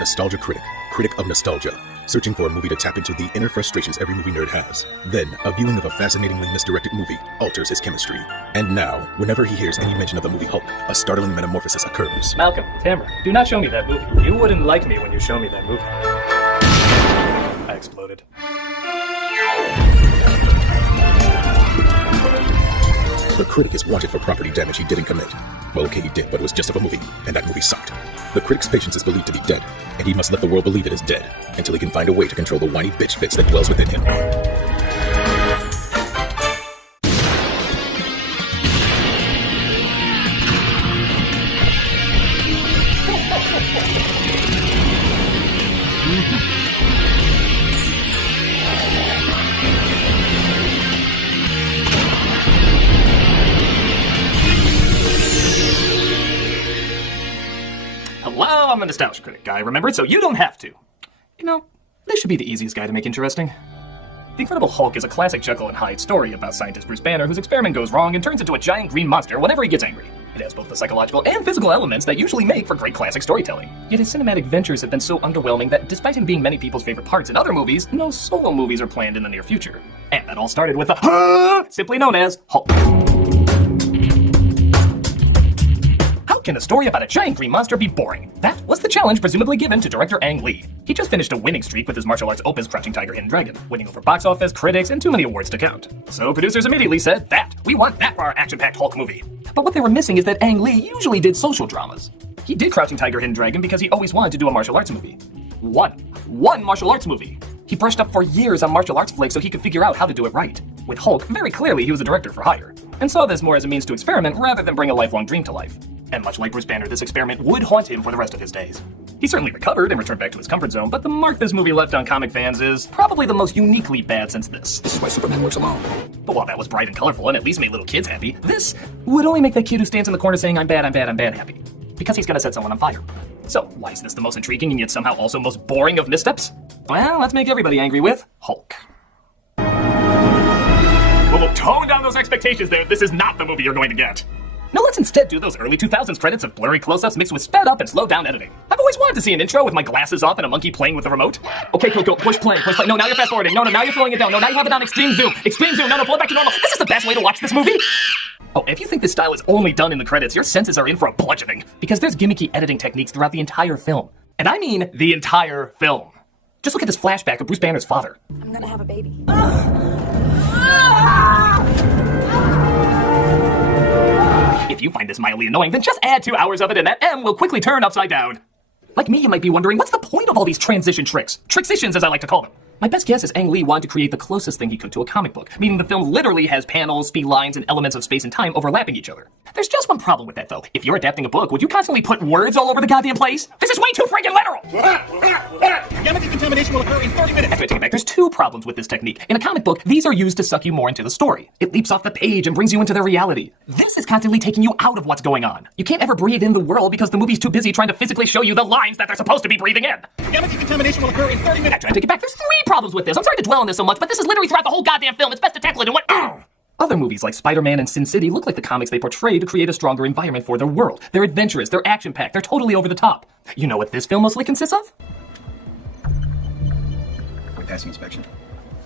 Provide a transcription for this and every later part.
Nostalgia Critic, critic of nostalgia, searching for a movie to tap into the inner frustrations every movie nerd has. Then, a viewing of a fascinatingly misdirected movie alters his chemistry. And now, whenever he hears any mention of the movie Hulk, a startling metamorphosis occurs. Malcolm, Tamara, do not show me that movie. You wouldn't like me when you show me that movie. I exploded. The critic is wanted for property damage he didn't commit. Well, okay, he did, but it was just of a movie, and that movie sucked. The critic's patience is believed to be dead, and he must let the world believe it is dead, until he can find a way to control the whiny bitch fits that dwells within him. Hello, I'm a Nostalgia Critic guy, remember? So you don't have to. You know, this should be the easiest guy to make interesting. The Incredible Hulk is a classic Jekyll and Hyde story about scientist Bruce Banner whose experiment goes wrong and turns into a giant green monster whenever he gets angry. It has both the psychological and physical elements that usually make for great classic storytelling. Yet his cinematic ventures have been so underwhelming that despite him being many people's favorite parts in other movies, no solo movies are planned in the near future. And that all started with the simply known as Hulk. How can a story about a giant green monster be boring? That was the challenge presumably given to director Ang Lee. He just finished a winning streak with his martial arts opus Crouching Tiger, Hidden Dragon, winning over box office, critics, and too many awards to count. So producers immediately said, we want that for our action-packed Hulk movie. But what they were missing is that Ang Lee usually did social dramas. He did Crouching Tiger, Hidden Dragon because he always wanted to do a martial arts movie. One martial arts movie. He brushed up for years on martial arts flicks so he could figure out how to do it right. With Hulk, very clearly he was a director for hire, and saw this more as a means to experiment rather than bring a lifelong dream to life. And much like Bruce Banner, this experiment would haunt him for the rest of his days. He certainly recovered and returned back to his comfort zone, but the mark this movie left on comic fans is probably the most uniquely bad since this. This is why Superman works alone. But while that was bright and colorful and at least made little kids happy, this would only make that kid who stands in the corner saying, I'm bad happy. Because he's gonna set someone on fire. So, why is this the most intriguing and yet somehow also most boring of missteps? Well, let's make everybody angry with Hulk. Well, tone down those expectations there. This is not the movie you're going to get. No, let's instead do those early 2000s credits of blurry close-ups mixed with sped up and slowed down editing. I've always wanted to see an intro with my glasses off and a monkey playing with the remote. Okay, Coco, push play. No, now you're fast forwarding. No, now you're slowing it down. No, now you have it on extreme zoom. No, pull it back to normal. This is the best way to watch this movie. Oh, if you think this style is only done in the credits, your senses are in for a bludgeoning. Because there's gimmicky editing techniques throughout the entire film. And I mean the entire film. Just look at this flashback of Bruce Banner's father. I'm gonna have a baby. If you find this mildly annoying, then just add 2 hours of it and that M will quickly turn upside down. Like me, you might be wondering, what's the point of all these transition tricks? Trixitions, as I like to call them. My best guess is Ang Lee wanted to create the closest thing he could to a comic book, meaning the film literally has panels, speed lines, and elements of space and time overlapping each other. There's just one problem with that, though. If you're adapting a book, would you constantly put words all over the goddamn place? This is way too freaking literal! Gamma decontamination will occur in 30 minutes. Actually, I take it back. There's two problems with this technique. In a comic book, these are used to suck you more into the story. It leaps off the page and brings you into their reality. This is constantly taking you out of what's going on. You can't ever breathe in the world because the movie's too busy trying to physically show you the lines that they're supposed to be breathing in. Gamma decontamination will occur in 30 minutes. Actually, I take it back. There's 3 problems with this. I'm sorry to dwell on this so much, but this is literally throughout the whole goddamn film. It's best to tackle it in one. Other movies like Spider-Man and Sin City look like the comics they portray to create a stronger environment for their world. They're adventurous, they're action-packed, they're totally over the top. You know what this film mostly consists of? We're passing inspection.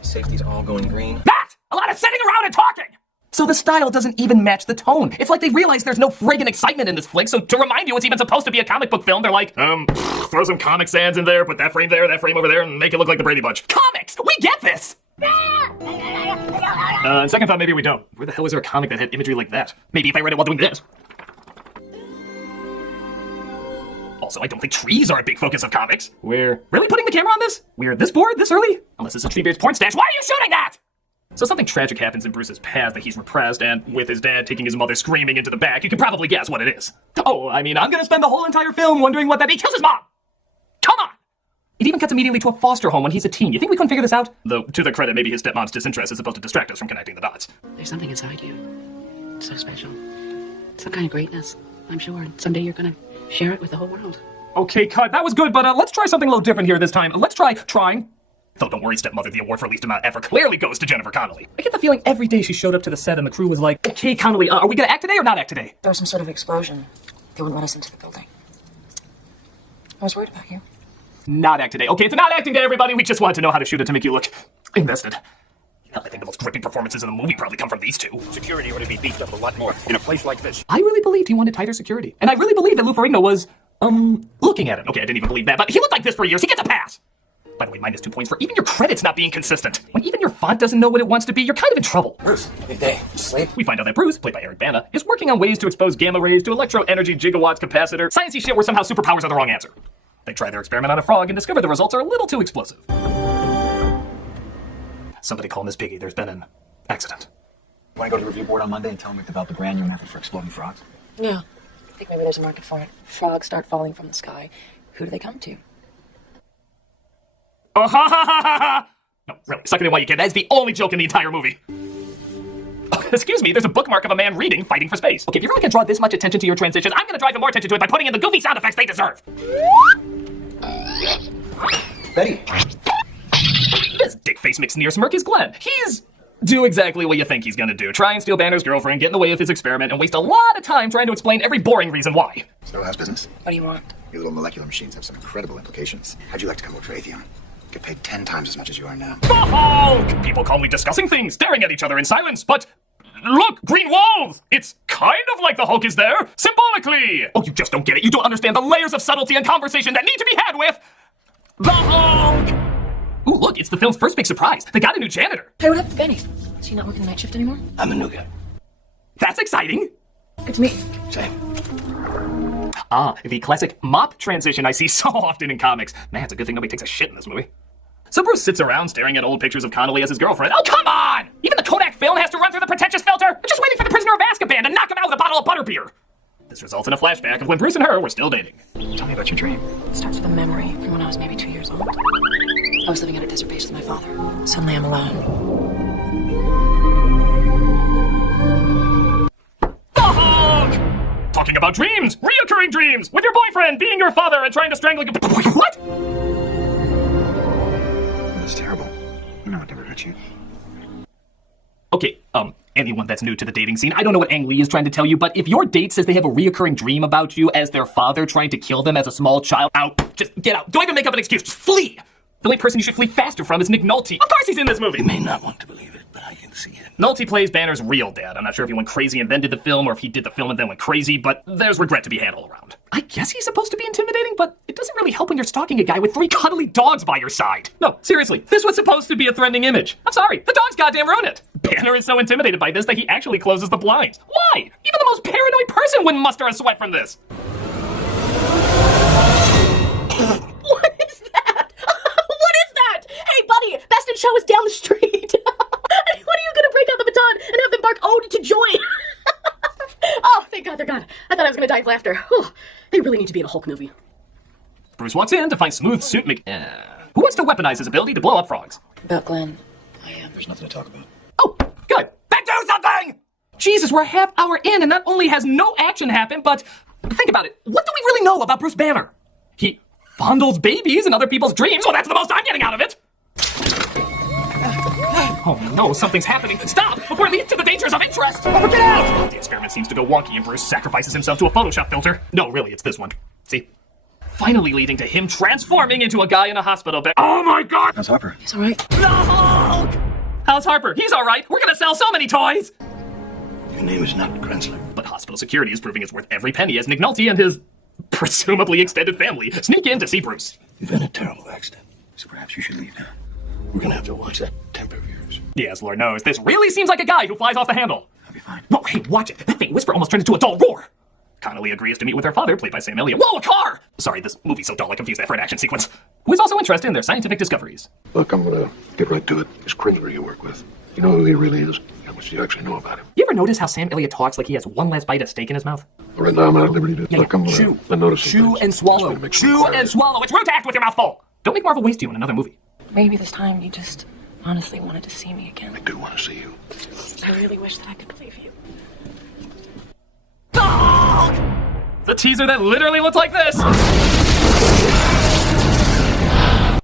Safety's all going green. That! A lot of sitting around and talking! So the style doesn't even match the tone. It's like they realize there's no friggin' excitement in this flick, so to remind you it's even supposed to be a comic book film, they're like, throw some Comic Sans in there, put that frame there, that frame over there, and make it look like the Brady Bunch. Comics! We get this! Second thought, maybe we don't. Where the hell is there a comic that had imagery like that? Maybe if I read it while doing this. Also, I don't think trees are a big focus of comics. We're really putting the camera on this? We're this bored this early? Unless it's a Treebeard's porn stash, why are you shooting that? So something tragic happens in Bruce's past that he's repressed, and with his dad taking his mother screaming into the back, you can probably guess what it is. Oh, I mean, I'm gonna spend the whole entire film wondering what that means. He kills his mom! Come on! It even cuts immediately to a foster home when he's a teen. You think we couldn't figure this out? Though, to their credit, maybe his stepmom's disinterest is supposed to distract us from connecting the dots. There's something inside you. So special. Some kind of greatness, I'm sure. Someday you're gonna share it with the whole world. Okay, cut. That was good, but let's try something a little different here this time. Let's try trying. Though don't worry, stepmother, the award for least amount ever clearly goes to Jennifer Connelly. I get the feeling every day she showed up to the set and the crew was like, okay, Connelly, are we gonna act today or not act today? There was some sort of explosion. They wouldn't let us into the building. I was worried about you. Not acting day. Okay, it's not acting day, everybody. We just wanted to know how to shoot it to make you look invested. I think the most gripping performances in the movie probably come from these two. Security ought to be beefed up a lot more in a place like this. I really believed he wanted tighter security. And I really believed that Lou Ferrigno was, looking at him. Okay, I didn't even believe that, but he looked like this for years. He gets a pass. By the way, -2 points for even your credits not being consistent. When even your font doesn't know what it wants to be, you're kind of in trouble. Bruce, good day. You sleep? We find out that Bruce, played by Eric Bana, is working on ways to expose gamma rays to electro-energy gigawatts capacitor. Sciencey shit where somehow superpowers are the wrong answer. They try their experiment on a frog and discover the results are a little too explosive. Somebody call Miss Piggy. There's been an accident. Want to go to the review board on Monday and tell them we developed a brand new method for exploding frogs? Yeah. I think maybe there's a market for it. Frogs start falling from the sky. Who do they come to? Oh, ha, ha, ha, ha, ha. No, really, suck it in while you can. That's the only joke in the entire movie. Oh, excuse me, there's a bookmark of a man reading Fighting for Space. Okay, if you're really gonna draw this much attention to your transitions, I'm gonna drive more attention to it by putting in the goofy sound effects they deserve. Betty. This dick-face McSneer smirk is Glenn. He's do exactly what you think he's gonna do. Try and steal Banner's girlfriend, get in the way of his experiment, and waste a lot of time trying to explain every boring reason why. So how's business? What do you want? Your little molecular machines have some incredible implications. How'd you like to come work for Atheon? Get paid 10 times as much as you are now. The Hulk! People calmly discussing things, staring at each other in silence, but look, green walls! It's kind of like the Hulk is there, symbolically! Oh, you just don't get it. You don't understand the layers of subtlety and conversation that need to be had with the Hulk! Ooh, look, it's the film's first big surprise. They got a new janitor. Hey, what happened to Benny? Is he not working the night shift anymore? I'm the new guy. That's exciting. Good to meet you. Same. Ah, the classic mop transition I see so often in comics. Man, it's a good thing nobody takes a shit in this movie. So Bruce sits around staring at old pictures of Connolly as his girlfriend. Oh, come on! Even the Kodak film has to run through the pretentious filter? We're just waiting for the prisoner of Azkaban to knock him out with a bottle of butterbeer. This results in a flashback of when Bruce and her were still dating. Tell me about your dream. It starts with a memory from when I was maybe 2 years old. I was living at a desert base with my father. Suddenly I'm alone. The Hulk! Talking about dreams! Reoccurring dreams! With your boyfriend being your father and trying to strangle you. What? That's terrible. No one ever hurt you. Okay, anyone that's new to the dating scene, I don't know what Ang Lee is trying to tell you, but if your date says they have a reoccurring dream about you as their father trying to kill them as a small child, out. Just get out. Don't even make up an excuse. Just flee! The only person you should flee faster from is Nick Nolte. Of course he's in this movie! You may not want to believe it, but I can see it. Nolte plays Banner's real dad. I'm not sure if he went crazy and then did the film, or if he did the film and then went crazy, but there's regret to be had all around. I guess he's supposed to be intimidating, but it doesn't really help when you're stalking a guy with 3 cuddly dogs by your side. No, seriously, this was supposed to be a threatening image. I'm sorry, the dogs goddamn ruin it. Banner is so intimidated by this that he actually closes the blinds. Why? Even the most paranoid person wouldn't muster a sweat from this. What is that? What is that? Hey, buddy, Best in Show is down the street. When are you gonna break out the baton and have them bark ode to joy? Oh, thank God they're gone. I thought I was gonna die of laughter. Oh, they really need to be in a Hulk movie. Bruce walks in to find Smooth Suit who wants to weaponize his ability to blow up frogs. About Glenn. There's nothing to talk about. Oh, good. Then do something! Jesus, we're a half hour in, and not only has no action happened, but think about it. What do we really know about Bruce Banner? He fondles babies in other people's dreams. Well, that's the most I'm getting out of it. Oh no, something's happening. Stop, before it leads to the dangers of interest. Oh, get out! The experiment seems to go wonky, and Bruce sacrifices himself to a Photoshop filter. No, really, it's this one. See? Finally leading to him transforming into a guy in a hospital bed. Oh my God! How's Harper? He's all right. The Hulk! How's Harper? He's all right. We're gonna sell so many toys. Your name is not Krensler. But hospital security is proving it's worth every penny as Nick Nolte and his presumably extended family sneak in to see Bruce. You've had a terrible accident, so perhaps you should leave now. We're gonna have to watch that temper of yours. Yes, Lord knows. This really seems like a guy who flies off the handle. I'll be fine. Whoa, hey, watch it. That faint whisper almost turned into a dull roar. Connolly agrees to meet with her father, played by Sam Elliott. Whoa, a car! Sorry, this movie's so dull I confused that for an action sequence. Who is also interested in their scientific discoveries. Look, I'm gonna get right to it. This Cringer you work with. You know who he really is? How much do you actually know about him? You ever notice how Sam Elliott talks like he has one last bite of steak in his mouth? Right now, I'm not at liberty to. Yeah, Look, I'm chew. noticing Chew things. and swallow. Just to make sure Chew I'm clear. and swallow. It's rude to act with your mouth full. Don't make Marvel waste you in another movie. Maybe this time you just honestly wanted to see me again. I do want to see you. I really wish that I could believe you. The Hulk! The teaser that literally looked like this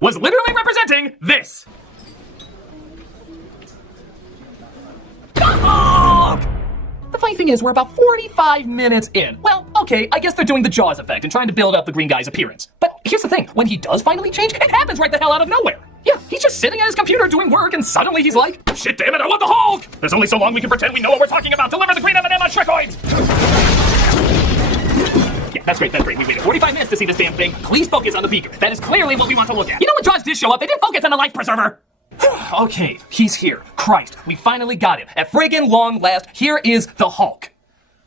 was literally representing this. The Hulk! The fight funny thing is, we're about 45 minutes in. Well, okay, I guess they're doing the Jaws effect and trying to build up the green guy's appearance. But here's the thing, when he does finally change, it happens right the hell out of nowhere. Yeah, he's just sitting at his computer doing work, and suddenly he's like, shit damn it, I want the Hulk! There's only so long we can pretend we know what we're talking about. Deliver the green M&M on Shrikoids! Yeah, that's great. We waited 45 minutes to see this damn thing. Please focus on the beaker. That is clearly what we want to look at. You know when Jaws did show up, they didn't focus on the life preserver. Okay, he's here. Christ, we finally got him. At friggin' long last, here is the Hulk.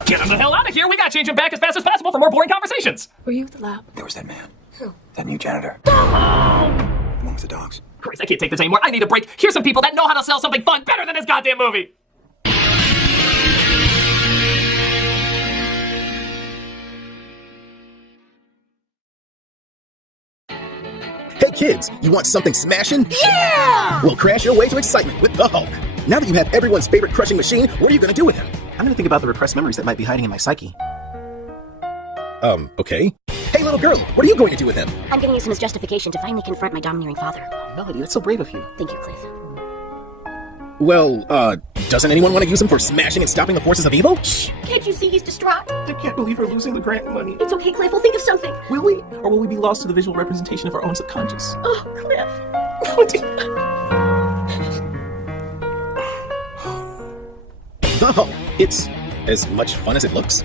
Get him the hell out of here. We gotta change him back as fast as possible for more boring conversations. Were you at the lab? There was that man. Who? That new janitor. The one with the dogs. Christ, I can't take this anymore. I need a break. Here's some people that know how to sell something fun better than this goddamn movie. Hey kids, you want something smashing? Yeah! Well, crash your way to excitement with the Hulk. Now that you have everyone's favorite crushing machine, what are you gonna do with him? I'm gonna think about the repressed memories that might be hiding in my psyche. Okay. Hey little girl, what are you going to do with him? I'm gonna use him as justification to finally confront my domineering father. Melody, that's so brave of you. Thank you, Cliff. Well, doesn't anyone want to use him for smashing and stopping the forces of evil? Shh! Can't you see he's distraught? I can't believe we're losing the grant money. It's okay, Cliff. We'll think of something. Will we? Or will we be lost to the visual representation of our own subconscious? Oh, Cliff. The Hulk. It's as much fun as it looks.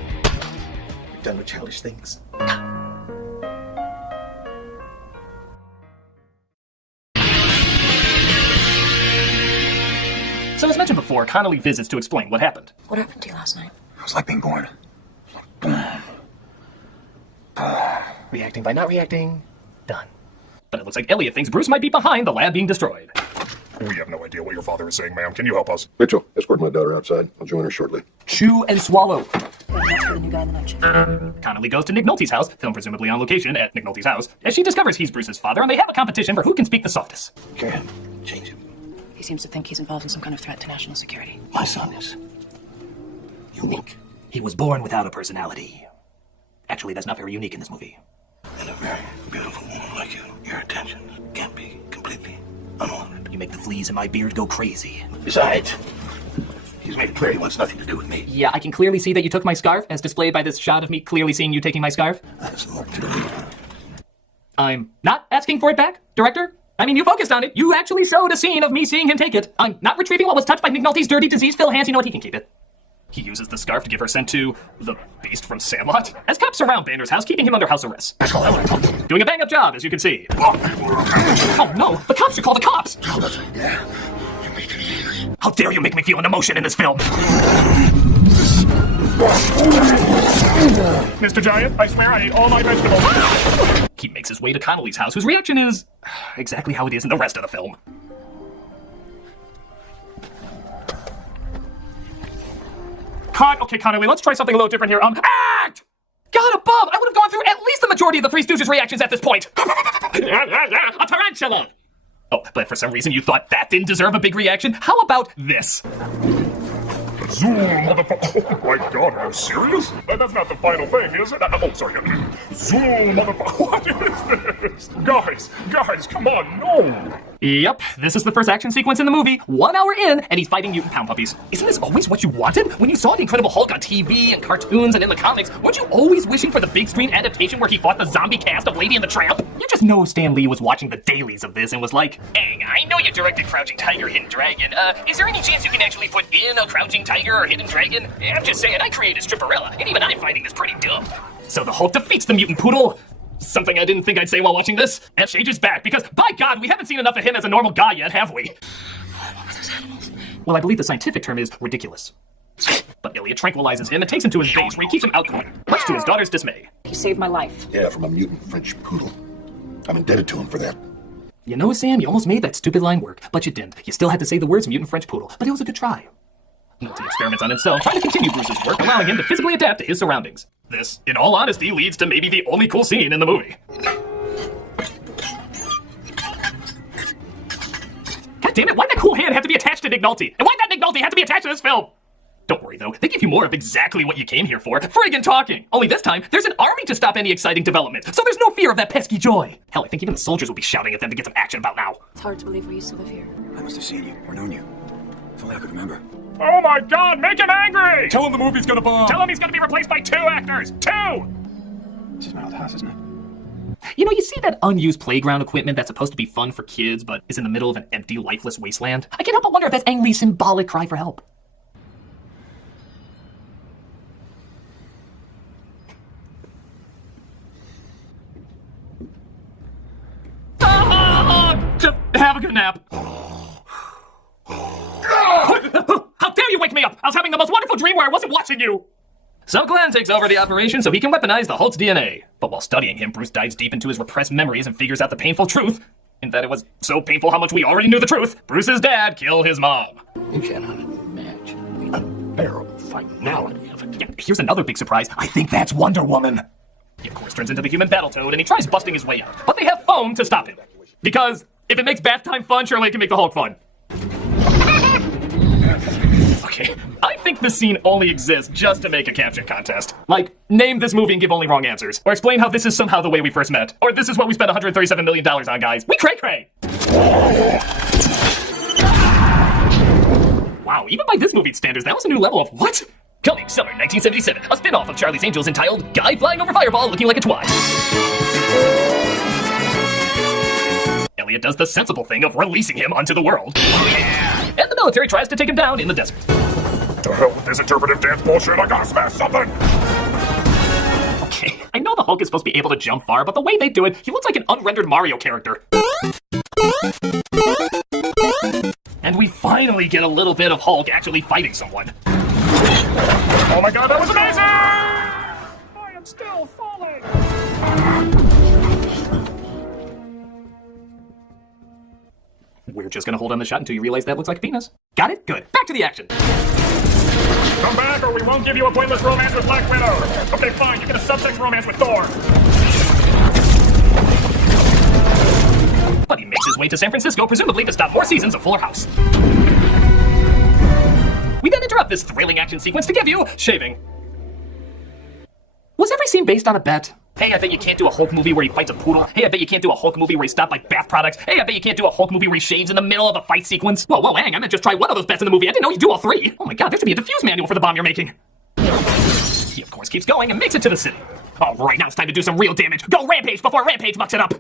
We've done no childish things. So as mentioned before, Connolly visits to explain what happened. What happened to you last night? It was like being born. Reacting by not reacting. Done. But it looks like Elliot thinks Bruce might be behind the lab being destroyed. We have no idea what your father is saying, ma'am. Can you help us? Mitchell, escort my daughter outside. I'll join her shortly. Chew and swallow. That's for the new guy in the night shift. Connolly goes to Nick Nolte's house, filmed presumably on location at Nick Nolte's house, as she discovers he's Bruce's father, and they have a competition for who can speak the softest. Can't change him. He seems to think he's involved in some kind of threat to national security. My son is unique. He was born without a personality. Actually, that's not very unique in this movie. And a very beautiful woman like you, your attentions can't be completely unwanted. You make the fleas in my beard go crazy. Besides, he's made it clear he wants nothing to do with me. Yeah, I can clearly see that you took my scarf, as displayed by this shot of me clearly seeing you taking my scarf. I have some work to do. I'm not asking for it back, director. I mean, you focused on it. You actually showed a scene of me seeing him take it. I'm not retrieving what was touched by Nick Nolte's dirty, disease-filled hands. You know what? He can keep it. He uses the scarf to give her sent to the Beast from Sandlot. As cops surround Banner's house, keeping him under house arrest. That's all I want to talk to you. Doing a bang-up job, as you can see. Oh no, the cops should call the cops! Yeah, you're making me angry. How dare you make me feel an emotion in this film? Mr. Giant, I swear I ate all my vegetables. He makes his way to Connolly's house, whose reaction is exactly how it is in the rest of the film. Cut! Okay, Connolly, let's try something a little different here. Act! God above! I would have gone through at least the majority of the Three Stooges' reactions at this point. A tarantula! Oh, but for some reason you thought that didn't deserve a big reaction? How about this? Zoom, motherfucker. Oh my god, are you serious? That's not the final thing, is it? Oh, sorry. Zoom, motherfucker. What is this? Guys, come on, no! Yep, this is the first action sequence in the movie, 1 hour in, and he's fighting mutant pound puppies. Isn't this always what you wanted? When you saw the Incredible Hulk on TV and cartoons and in the comics, weren't you always wishing for the big screen adaptation where he fought the zombie cast of Lady and the Tramp? You just know Stan Lee was watching the dailies of this and was like, "Hey, I know you directed Crouching Tiger, Hidden Dragon. Is there any chance you can actually put in a Crouching Tiger or Hidden Dragon? I'm just saying, I created Stripperella, and even I'm finding this pretty dumb." So the Hulk defeats the mutant poodle. Something I didn't think I'd say while watching this. F Shage's back, because by God, we haven't seen enough of him as a normal guy yet, have we? Well, I believe the scientific term is ridiculous. But Elliot tranquilizes him and takes him to his base where he keeps him outgoing, much to his daughter's dismay. He saved my life. Yeah, from a mutant French poodle. I'm indebted to him for that. You know, Sam, you almost made that stupid line work, but you didn't. You still had to say the words mutant French poodle, but it was a good try. Nolte experiments on himself, trying to continue Bruce's work, allowing him to physically adapt to his surroundings. This, in all honesty, leads to maybe the only cool scene in the movie. God damn it, why'd that cool hand have to be attached to Nick Nolte? And why'd that Nick Nolte have to be attached to this film? Don't worry though, they give you more of exactly what you came here for. Friggin' talking! Only this time, there's an army to stop any exciting development, so there's no fear of that pesky joy. Hell, I think even the soldiers will be shouting at them to get some action about now. It's hard to believe we used to live here. I must have seen you or known you. If only I could remember. Oh my god, make him angry! Tell him the movie's gonna bomb. Tell him he's gonna be replaced by 2 actors! 2! This is my old house, isn't it? You know, you see that unused playground equipment that's supposed to be fun for kids, but is in the middle of an empty, lifeless wasteland? I can't help but wonder if that's Ang Lee's symbolic cry for help. Just have a good nap. How dare you wake me up! I was having the most wonderful dream where I wasn't watching you! So Glenn takes over the operation so he can weaponize the Hulk's DNA. But while studying him, Bruce dives deep into his repressed memories and figures out the painful truth. In that it was so painful how much we already knew the truth. Bruce's dad killed his mom. You cannot imagine the unbearable finality of it. Yeah, here's another big surprise. I think that's Wonder Woman. He of course turns into the human Battletoad and he tries busting his way out. But they have foam to stop him. Because if it makes bath time fun, surely it can make the Hulk fun. Okay, I think this scene only exists just to make a caption contest. Like, name this movie and give only wrong answers. Or explain how this is somehow the way we first met. Or this is what we spent $137 million on, guys. We cray-cray! Wow, even by this movie's standards, that was a new level of what? Coming summer 1977, a spin-off of Charlie's Angels entitled Guy Flying Over Fireball Looking Like a Twat. Elliot does the sensible thing of releasing him onto the world. Oh, yeah. And the military tries to take him down in the desert. To hell with this interpretive dance bullshit, I gotta smash something! Okay, I know the Hulk is supposed to be able to jump far, but the way they do it, he looks like an unrendered Mario character. And we finally get a little bit of Hulk actually fighting someone. Oh my god, that was amazing! I am still falling! We're just gonna hold on the shot until you realize that looks like a penis. Got it? Good. Back to the action. Come back or we won't give you a pointless romance with Black Widow! Okay, fine, you get a subsex romance with Thor! But he makes his way to San Francisco, presumably to stop more seasons of Fuller House. We then interrupt this thrilling action sequence to give you shaving. Was every scene based on a bet? Hey, I bet you can't do a Hulk movie where he fights a poodle. Hey, I bet you can't do a Hulk movie where he's stopped by bath products. Hey, I bet you can't do a Hulk movie where he shaves in the middle of a fight sequence. Whoa, hang, I meant just try one of those bets in the movie. I didn't know you do all 3. Oh my god, there should be a diffuse manual for the bomb you're making. He, of course, keeps going and makes it to the city. All right, now it's time to do some real damage. Go Rampage before Rampage mucks it up.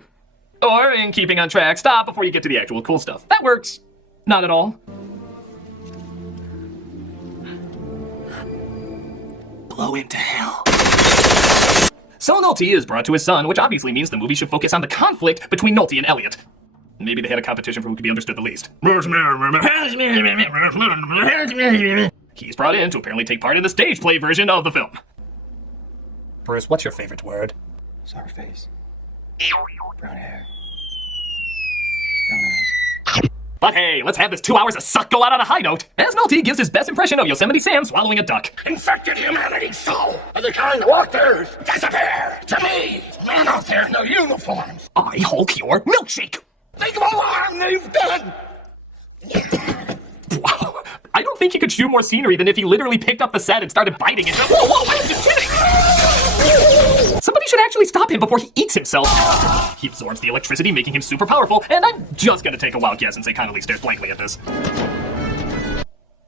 Or, in keeping on track, stop before you get to the actual cool stuff. That works. Not at all. Blow him to hell. So Nolte is brought to his son, which obviously means the movie should focus on the conflict between Nolte and Elliot. Maybe they had a competition for who could be understood the least. He's brought in to apparently take part in the stage play version of the film. Bruce, what's your favorite word? Sour face. Brown hair. Brown eyes. But hey, let's have this 2 hours of suck go out on a high note, as Nolte gives his best impression of Yosemite Sam swallowing a duck. Infected humanity's soul, and the kind who walk there disappear to me. Man out there in no uniforms. I Hulk your milkshake. Think of all harm they've done. Wow, I don't think he could chew more scenery than if he literally picked up the set and started biting it. Whoa, I was just kidding! Somebody should actually stop him before he eats himself. He absorbs the electricity, making him super powerful, and I'm just gonna take a wild guess and say Connolly stares blankly at this.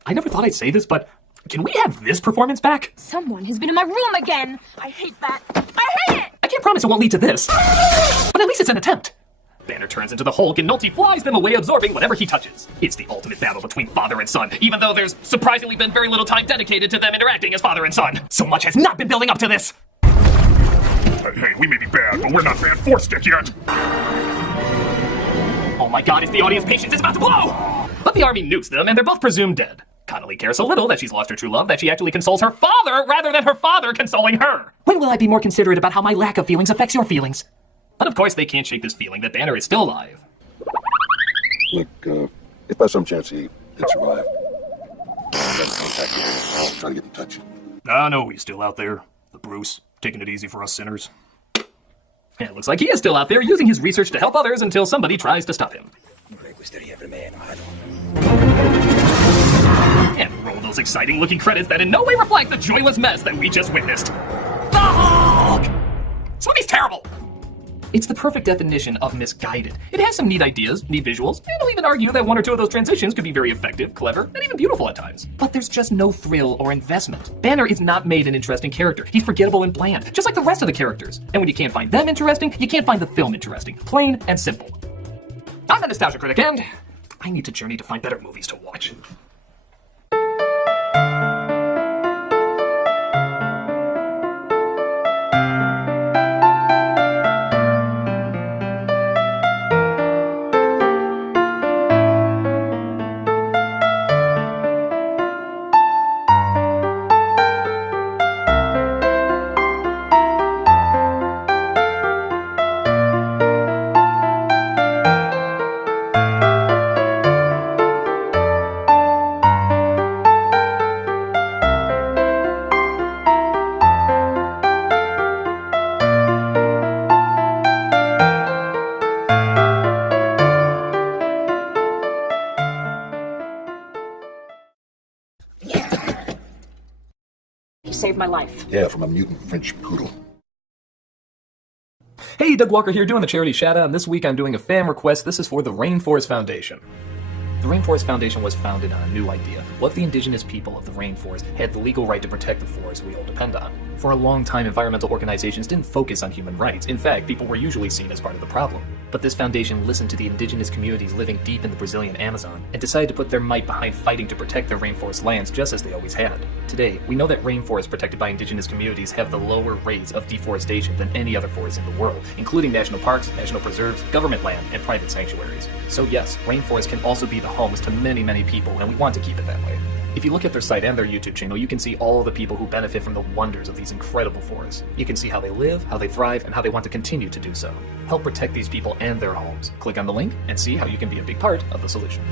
I never thought I'd say this, but can we have this performance back? Someone has been in my room again. I hate that. I hate it! I can't promise it won't lead to this, but at least it's an attempt. Banner turns into the Hulk and Nolte flies them away, absorbing whatever he touches. It's the ultimate battle between father and son, even though there's surprisingly been very little time dedicated to them interacting as father and son. So much has not been building up to this. Hey, we may be bad, but we're not bad for stick yet. Oh my god, it's the audience patience is about to blow! But the army nukes them and they're both presumed dead. Connolly cares so little that she's lost her true love that she actually consoles her father rather than her father consoling her. When will I be more considerate about how my lack of feelings affects your feelings? But of course they can't shake this feeling that Banner is still alive. Look, if by some chance he did survive, I'll try to get in touch. I know he's still out there. The Bruce, taking it easy for us sinners. And it looks like he is still out there using his research to help others until somebody tries to stop him. And roll those exciting looking credits that in no way reflect the joyless mess that we just witnessed. The Hulk! This movie's terrible! It's the perfect definition of misguided. It has some neat ideas, neat visuals, and I'll even argue that one or two of those transitions could be very effective, clever, and even beautiful at times. But there's just no thrill or investment. Banner is not made an interesting character. He's forgettable and bland, just like the rest of the characters. And when you can't find them interesting, you can't find the film interesting. Plain and simple. I'm a nostalgia critic, and I need to journey to find better movies to watch. You saved my life. Yeah, from a mutant French poodle. Hey, Doug Walker here doing the charity shout-out, and this week I'm doing a fan request. This is for the Rainforest Foundation. The Rainforest Foundation was founded on a new idea. What if the indigenous people of the rainforest had the legal right to protect the forests we all depend on? For a long time, environmental organizations didn't focus on human rights. In fact, people were usually seen as part of the problem. But this foundation listened to the indigenous communities living deep in the Brazilian Amazon and decided to put their might behind fighting to protect their rainforest lands just as they always had. Today, we know that rainforests protected by indigenous communities have the lower rates of deforestation than any other forest in the world, including national parks, national preserves, government land, and private sanctuaries. So yes, rainforests can also be the homes to many, many people, and we want to keep it that way. If you look at their site and their YouTube channel, you can see all the people who benefit from the wonders of these incredible forests. You can see how they live, how they thrive, and how they want to continue to do so. Help protect these people and their homes. Click on the link and see how you can be a big part of the solution.